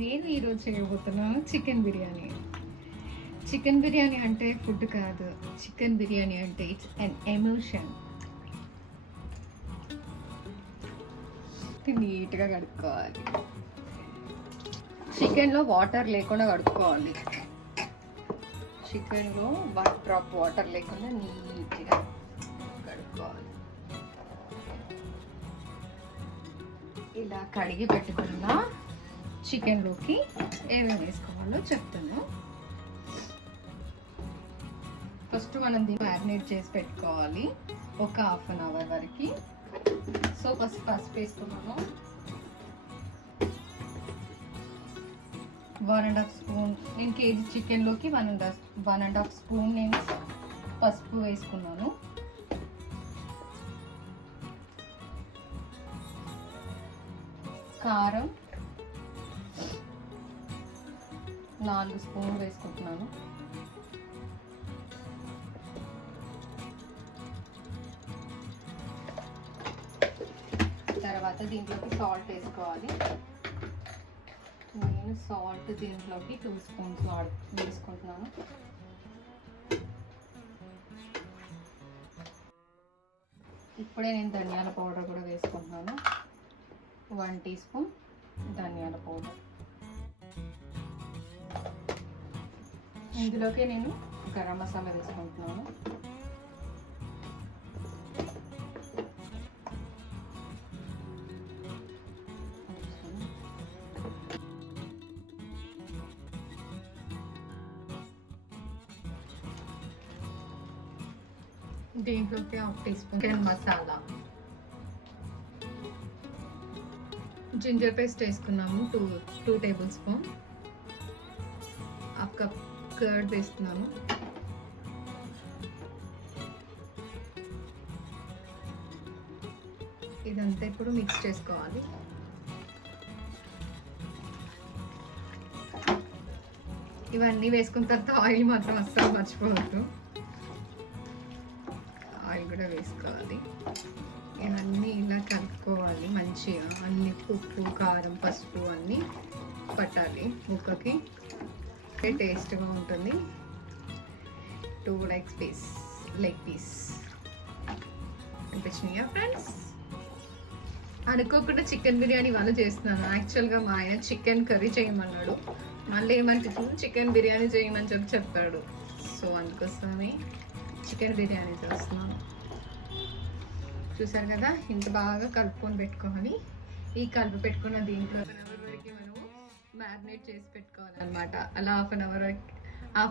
నేను ఈరోజు చేయబోతున్నాను చికెన్ బిర్యానీ. చికెన్ బిర్యానీ అంటే ఫుడ్ కాదు, చికెన్ బిర్యానీ అంటే ఇట్స్ అన్ ఎమోషన్. నీట్గా కడుక్కోవాలి. చికెన్లో వాటర్ లేకుండా కడుక్కోవాలి. చికెన్లో 1 డ్రాప్ వాటర్ లేకుండా నీట్గా కడుక్కోవాలి. ఇలా కడిగి పెట్టుకున్న చికెన్లోకి ఏమేమి వేసుకోవాలో చెప్తాను. ఫస్ట్ మనం దీన్ని మ్యారినేట్ చేసి పెట్టుకోవాలి ఒక హాఫ్ అన్ అవర్ వరకు. సో ఫస్ట్ పసుపు వేసుకున్నాను, 1.5 స్పూన్. నేను కేజీ చికెన్లోకి 1.5 స్పూన్ నేను పసుపు వేసుకున్నాను. కారం 4 స్పూన్లు వేసుకుంటున్నాను. తర్వాత దీంట్లోకి సాల్ట్ వేసుకోవాలి. నేను సాల్ట్ దీంట్లోకి 2 స్పూన్స్ వేసుకుంటున్నాను. ఇప్పుడే నేను ధనియాల పౌడర్ కూడా వేసుకుంటున్నాను, 1 టీ స్పూన్ ధనియాల పౌడర్. ఇందులోకి నేను గరం మసాలా వేసుకుంటున్నాను. దీంట్లోకి 1 టీ స్పూన్ చికెన్ మసాలా, జింజర్ పేస్ట్ వేసుకున్నాము 2 టేబుల్ స్పూన్. 1 కప్ కర్డ్ వేస్తున్నాను. ఇదంతా ఇప్పుడు మిక్స్ చేసుకోవాలి. ఇవన్నీ వేసుకున్న తర్వాత ఆయిల్ మాత్రం అస్సలు మర్చిపోవద్దు, ఆయిల్ కూడా వేసుకోవాలి. ఇవన్నీ ఇలా కలుపుకోవాలి మంచిగా. అన్ని ఉప్పు, కారం, పసుపు అన్నీ పట్టాలి ముక్కకి, టేస్ట్గా ఉంటుంది. 2 లెగ్ పీస్ అనిపించినాయా ఫ్రెండ్స్? అనుకోకుండా చికెన్ బిర్యానీ వాళ్ళు చేస్తున్నాను. యాక్చువల్గా మా ఆయన చికెన్ కర్రీ చేయమన్నాడు, మళ్ళీ ఏమనిపించింది చికెన్ బిర్యానీ చేయమని చెప్పాడు. సో అందుకోసమే చికెన్ బిర్యానీ చేస్తున్నాను. చూసారు కదా, ఇంత బాగా కలుపుకొని పెట్టుకోవాలి. ఈ కలిపి పెట్టుకున్న దీంట్లో మనము మ్యారినేట్ చేసి పెట్టుకోవాలన్నమాట. అలా హాఫ్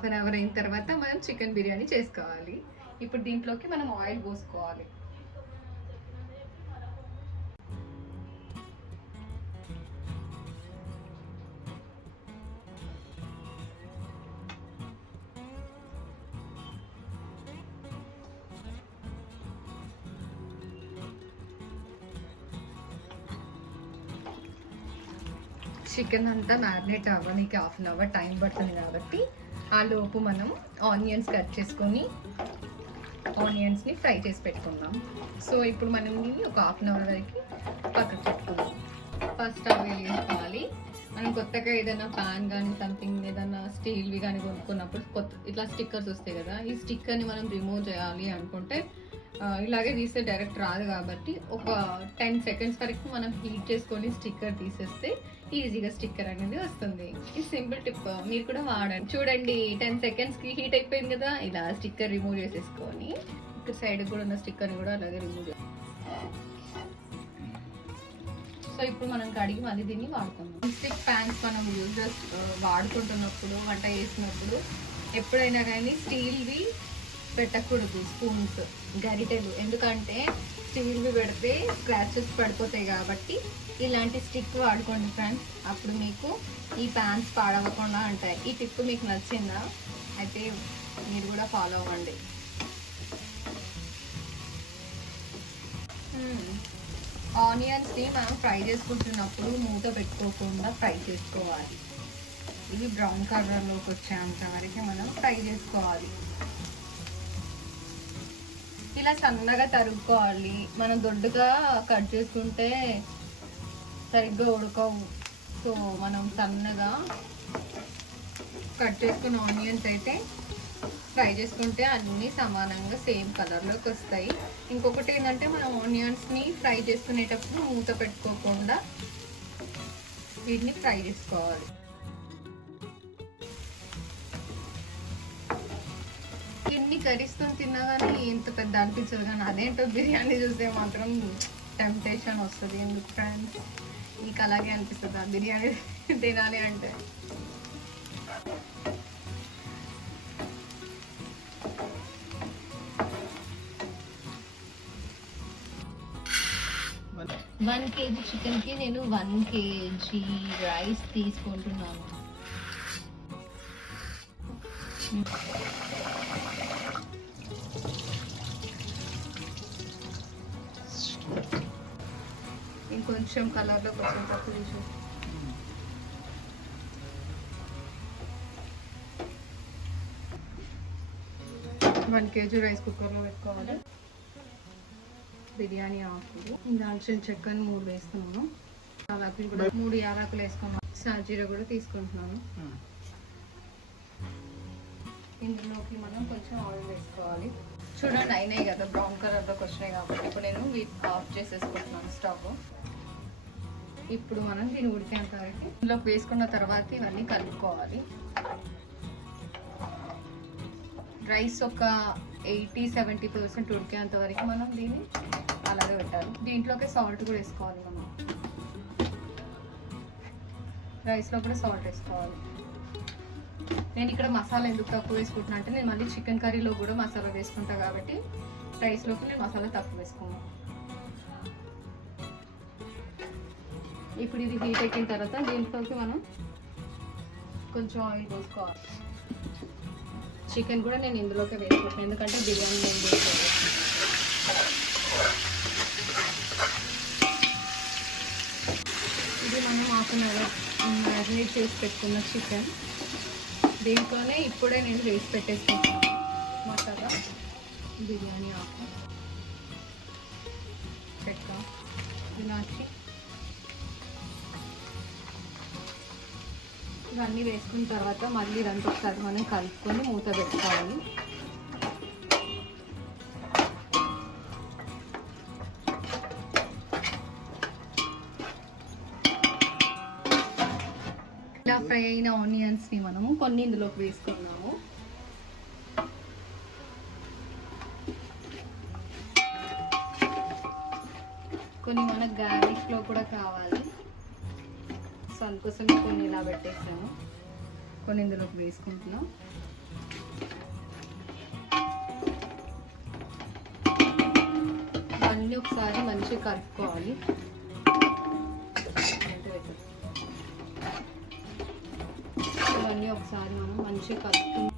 అన్ అవర్ అయిన తర్వాత మనం చికెన్ బిర్యానీ చేసుకోవాలి. ఇప్పుడు దీంట్లోకి మనం ఆయిల్ పోసుకోవాలి. చికెన్ అంతా మ్యారినేట్ అవ్వడానికి హాఫ్ అన్ అవర్ టైం పడుతుంది కాబట్టి ఆ లోపు మనం ఆనియన్స్ కట్ చేసుకొని ఆనియన్స్ని ఫ్రై చేసి పెట్టుకుందాం. సో ఇప్పుడు మనం దీన్ని ఒక హాఫ్ అన్ అవర్ వరకు పక్కకు పెట్టుకుందాం. ఫస్ట్ స్టవ్ వేసుకోవాలి. మనం కొత్తగా ఏదైనా ప్యాన్ కానీ సంథింగ్ ఏదైనా స్టీల్వి కానీ కొనుక్కున్నప్పుడు ఇట్లా స్టిక్కర్స్ వస్తాయి కదా, ఈ స్టిక్కర్ని మనం రిమూవ్ చేయాలి అనుకుంటే ఇలాగే తీస్తే డైరెక్ట్ రాదు కాబట్టి ఒక 10 సెకండ్స్ వరకు మనం హీట్ చేసుకొని స్టిక్కర్ తీసేస్తే ఈజీగా స్టిక్కర్ అనేది వస్తుంది. ఈ సింపుల్ టిప్ మీరు కూడా వాడండి. చూడండి 10 సెకండ్స్కి హీట్ అయిపోయింది కదా, ఇలా స్టిక్కర్ రిమూవ్ చేసేసుకొని ఇక్కడ సైడ్ కూడా ఉన్న స్టిక్కర్ని కూడా అలాగే రిమూవ్ చేయాలి. సో ఇప్పుడు మనం కడిగి మళ్ళీ దీన్ని వాడుతాం. స్టిక్ ప్యాన్స్ మనం వాడుకుంటున్నప్పుడు, వంట చేసినప్పుడు ఎప్పుడైనా కానీ స్టీల్వి పెట్టకూడదు, స్పూన్స్, గరిటెలు. ఎందుకంటే స్టీల్వి పెడితే స్క్రాచెస్ పడిపోతాయి కాబట్టి ఇలాంటి స్టిక్ వాడుకోండి ఫ్రెండ్స్. అప్పుడు మీకు ఈ ప్యాన్స్ పాడవకుండా ఉంటాయి. ఈ టిప్ మీకు నచ్చిందా? అయితే మీరు కూడా ఫాలో అవ్వండి. ఆనియన్స్ని మనం ఫ్రై చేసుకుంటున్నప్పుడు మూత పెట్టుకోకుండా ఫ్రై చేసుకోవాలి. ఇవి బ్రౌన్ కలర్లోకి వచ్చేంత వరకు మనం ఫ్రై చేసుకోవాలి. ఇలా సన్నగా తరుక్కోవాలి. మనం దొడ్డుగా కట్ చేసుకుంటే సరిగ్గా ఉడకవు. సో మనం సన్నగా కట్ చేసుకున్న ఆనియన్స్ అయితే ఫ్రై చేసుకుంటే అన్నీ సమానంగా సేమ్ కలర్లోకి వస్తాయి. ఇంకొకటి ఏంటంటే మనం ఆనియన్స్ని ఫ్రై చేసుకునేటప్పుడు మూత పెట్టుకోకుండా వీటిని ఫ్రై చేసుకోవాలి. ఎన్ని కర్రీస్తో తిన్నా కానీ ఎంత పెద్ద అనిపించదు, కానీ అదేంటో బిర్యానీ చూస్తే మాత్రం టెంప్టేషన్ వస్తుంది. ఎందుకు ఫ్రెండ్స్, మీకు అలాగే అనిపిస్తుంది ఆ బిర్యానీ తినాలి అంటే? వన్ కేజీ చికెన్కి నేను 1 kg రైస్ తీసుకుంటున్నాను. ఇంకొంచెం కలర్లో కొంచెం తక్కువ తీసు. 1 kg రైస్ కుక్కర్లో పెట్టుకోవాలి. బిర్యానీ ఆకులు, దాల్చిన చెక్కని 3 వేస్తున్నాను. యాలకులు కూడా 3 యాలకులు వేసుకున్నాను. సాజీర కూడా తీసుకుంటున్నాను. ఇందులోకి మనం కొంచెం ఆయిల్ వేసుకోవాలి. చూడండి అయినాయి కదా, బ్రౌన్ కలర్లోకి వచ్చినాయి కాబట్టి ఇప్పుడు నేను వీటిని ఆఫ్ చేసేసుకుంటున్నాను స్టవ్. ఇప్పుడు మనం దీన్ని ఉడికేంత వరకు ఇందులోకి వేసుకున్న తర్వాత ఇవన్నీ కలుపుకోవాలి. రైస్ ఒక 80-70% ఉడికేంత వరకు మనం దీన్ని అలాగే పెట్టాలి. దీంట్లోకి సాల్ట్ కూడా వేసుకోవాలి. మనం రైస్లో కూడా సాల్ట్ వేసుకోవాలి. నేను ఇక్కడ మసాలా ఎందుకు తక్కువ వేసుకుంటున్నా అంటే నేను మళ్ళీ చికెన్ కర్రీలో కూడా మసాలా వేసుకుంటా కాబట్టి రైస్లోకి నేను మసాలా తక్కువ వేసుకున్నాను. ఇప్పుడు ఇది హీట్ ఎక్కిన తర్వాత దీంట్లోకి మనం కొంచెం ఆయిల్ వేసుకోవాలి. చికెన్ కూడా నేను ఇందులోకి వేసుకుంటాను, ఎందుకంటే బిర్యానీ నేను వేసుకోవాలి. ఇది మనం 1/2 hour మ్యారినేట్ చేసి పెట్టుకున్న చికెన్ దీంట్లోనే ఇప్పుడే నేను వేసి పెట్టేసుకుంటాను. మసాలా, బిర్యానీ ఆకు, చెక్క, ఇలాచి ఇవన్నీ వేసుకున్న తర్వాత మళ్ళీ ఇదంతా ఒకసారి మనం కలుపుకొని మూత పెట్టుకోవాలి. ఇలా ఫ్రై అయిన ఆనియన్స్ని మనము కొన్ని ఇందులోకి వేసుకున్నాము. కొన్ని మనకు గార్లిష్లో కూడా కావాలి, సో అందుకోసం కొన్ని ఇలా పెట్టేసాము. కొన్ని ఇందులోకి వేసుకుంటున్నాం. అన్నీ ఒకసారి మంచిగా కలుపుకోవాలి. ఇవన్నీ ఒకసారి మనం మంచిగా కలుపుకుంటాం.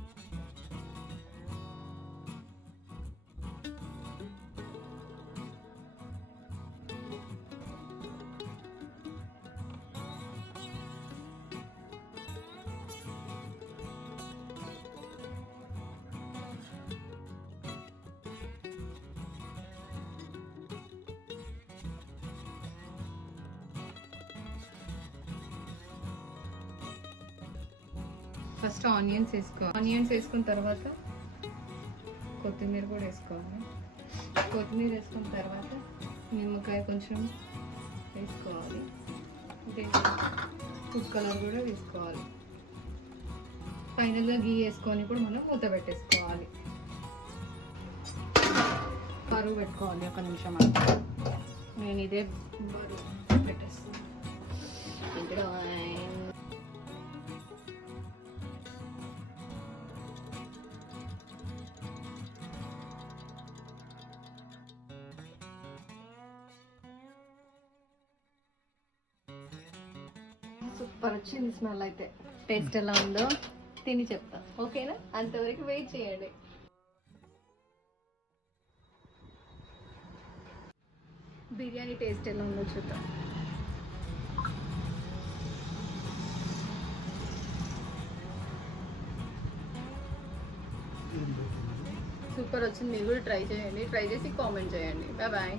ఫస్ట్ ఆనియన్స్ వేసుకోవాలి. ఆనియన్స్ వేసుకున్న తర్వాత కొత్తిమీర కూడా వేసుకోవాలి. కొత్తిమీర వేసుకున్న తర్వాత నిమ్మకాయ కొంచెం వేసుకోవాలి. ఫుడ్ కలర్ కూడా వేసుకోవాలి. ఫైనల్గా గీ వేసుకొని కూడా మనం మూత పెట్టేసుకోవాలి. బరువు పెట్టుకోవాలి. 1 నిమిషం అంటే నేను ఇదే బరువు పెట్టేస్తాను. సూపర్ వచ్చింది స్మెల్. అయితే టేస్ట్ ఎలా ఉందో తిని చెప్తా, ఓకేనా? అంతవరకు వెయిట్ చేయండి. బిర్యానీ టేస్ట్ ఎలా ఉందో చూద్దాం. సూపర్ వచ్చింది. మీరు కూడా ట్రై చేయండి. ట్రై చేసి కామెంట్ చేయండి. Bye bye.